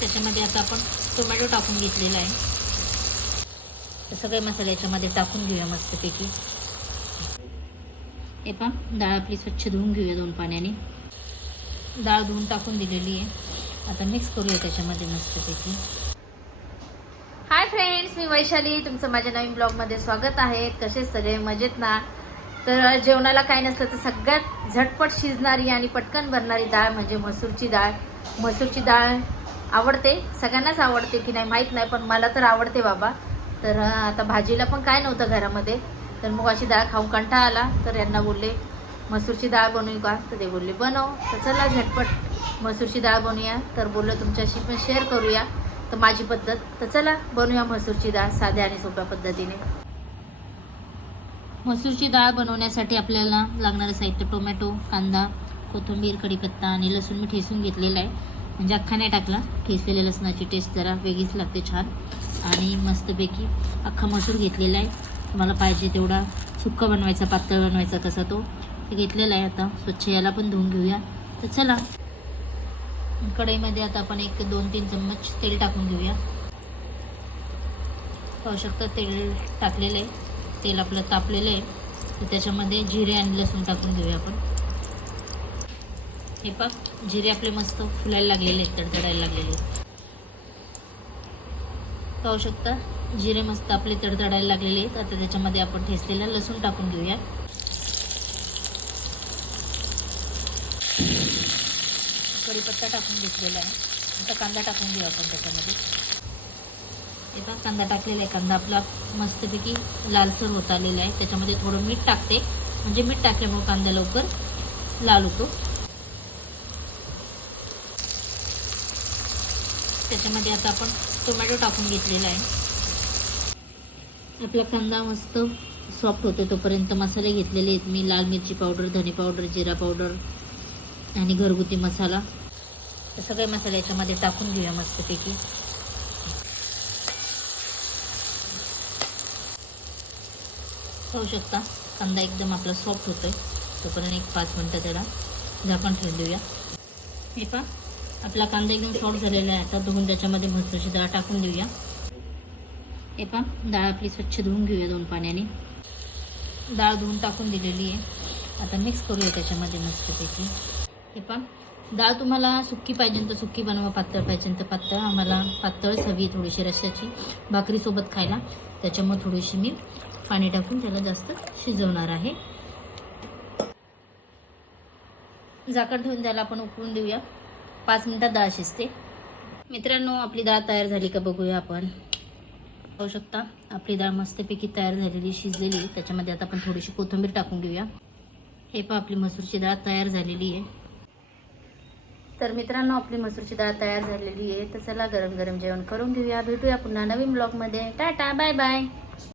त्याच्यामध्ये आता आपण टोमॅटो टाकून घेतलेला आहे. सगळे मसाले याच्यामध्ये टाकून घेऊया मस्तपैकी. हे पहा डाळ आपली स्वच्छ धुवून घेऊया दोन पाण्याने. डाळ धुवून टाकून दिलेली आहे. आता मिक्स करूया त्याच्यामध्ये मस्तपैकी. हाय फ्रेंड्स मी वैशाली. तुमचं माझ्या नवीन ब्लॉगमध्ये स्वागत आहे. कसे सगळे? मजेत ना? तर जेवणाला काय नसलं तर सगळ्यात झटपट शिजणारी आणि पटकन भरणारी डाळ म्हणजे मसूरची डाळ. मसूरची डाळ आवडते? सगळ्यांनाच आवडते की नाही माहीत नाही पण मला तर आवडते बाबा. तर आता भाजीला पण काय नव्हतं घरामध्ये. तर मग अशी डाळ खाऊन कंटाळा आला. तर यांना बोलले मसूरची डाळ बनवू का? तर ते बोलले बनव. तर चला झटपट मसूरची डाळ बनवूया. तर बोललो तुमच्याशी पण शेअर करूया. तर माझी पद्धत तर चला बनवूया मसूरची डाळ साध्या आणि सोप्या पद्धतीने. मसूरची डाळ बनवण्यासाठी आपल्याला लागणारं साहित्य टोमॅटो कांदा कोथिंबीर कढीपत्ता आणि लसूण मी ठेसून घेतलेला आहे. म्हणजे अख्खा नाही टाकला. खेचलेल्या लसणाची टेस्ट जरा वेगळीच लागते छान. आणि मस्तपैकी अख्खा मसूर घेतलेला आहे. तुम्हाला पाहिजे तेवढा सुक्का बनवायचा पातळ बनवायचा कसा तो. ते घेतलेला आहे आता. स्वच्छ याला पण धुवून घेऊया. तर चला. कढईमध्ये आता आपण एक दोन तीन चम्मच तेल टाकून घेऊया. पाहू शकता तेल टाकलेलं आहे. तेल आपलं तापलेलं आहे. तर त्याच्यामध्ये जिरे आणि लसूण टाकून घेऊया आपण. हे पहा जिरे आपले मस्त फुलायला लागलेले आहेत तडतडायला लागलेले आहेत. पाहू शकता जिरे मस्त आपले तडतडायला लागलेले आहेत. आता त्याच्यामध्ये आपण ठेचलेला लसूण टाकून घेऊया. कढीपत्ता टाकून घेतलेला आहे. आता कांदा टाकून घेऊ आपण त्याच्यामध्ये. हे पहा कांदा टाकलेला आहे. कांदा आपला मस्तपैकी लालसर होत आलेला आहे. त्याच्यामध्ये थोडं मीठ टाकते. म्हणजे मीठ टाकल्यामुळे कांदा लवकर लाल होतो. त्याच्यामध्ये आता आपण टोमॅटो टाकून घेतलेला आहे. आपला कांदा मस्त सॉफ्ट होतो तोपर्यंत मसाले घेतलेले आहेत मी. लाल मिरची पावडर धने पावडर जिरा पावडर आणि घरगुती मसाला. सगळे मसाले याच्यामध्ये टाकून घेऊया मस्तपैकी. पाहू शकता. कांदा एकदम आपला सॉफ्ट होतोय. तोपर्यंत एक पाच मिनटं त्याला झाकण ठेवून देऊया. हे पहा. आपला कांदा एकदम सॉफ्ट झालेला आहे. आता धुवून त्याच्यामध्ये मसूरची डाळ टाकून देऊया. हे पहा डाळ आपली स्वच्छ धुवून घेऊया दोन पाण्याने. डाळ धुवून टाकून दिलेली आहे. आता मिक्स करूया त्याच्यामध्ये मस्तपैकी. हे पहा डाळ तुम्हाला सुक्की पाहिजे तर सुक्की बनवा पातळ पाहिजे तर पातळ. आम्हाला पातळच हवी आहे थोडीशी रश्याची. भाकरीसोबत खायला. त्याच्यामुळे थोडीशी मी पाणी टाकून त्याला जास्त शिजवणार आहे. झाकण ठेवून त्याला आपण उकळून देऊया. पाच मिनटात डाळ शिजते. मित्रांनो आपली डाळ तयार झाली का बघूया आपण. पाहू शकता आपली डाळ मस्तपैकी तयार झालेली शिजलेली. आहे. त्याच्यामध्ये आता आपण थोडीशी कोथिंबीर टाकून घेऊया. हे पण आपली मसूरची डाळ तयार झालेली आहे. तर मित्रांनो आपली मसूरची डाळ तयार झालेली आहे. तर चला गरम गरम जेवण करून घेऊया. भेटूया पुन्हा नवीन ब्लॉगमध्ये टाटा बाय बाय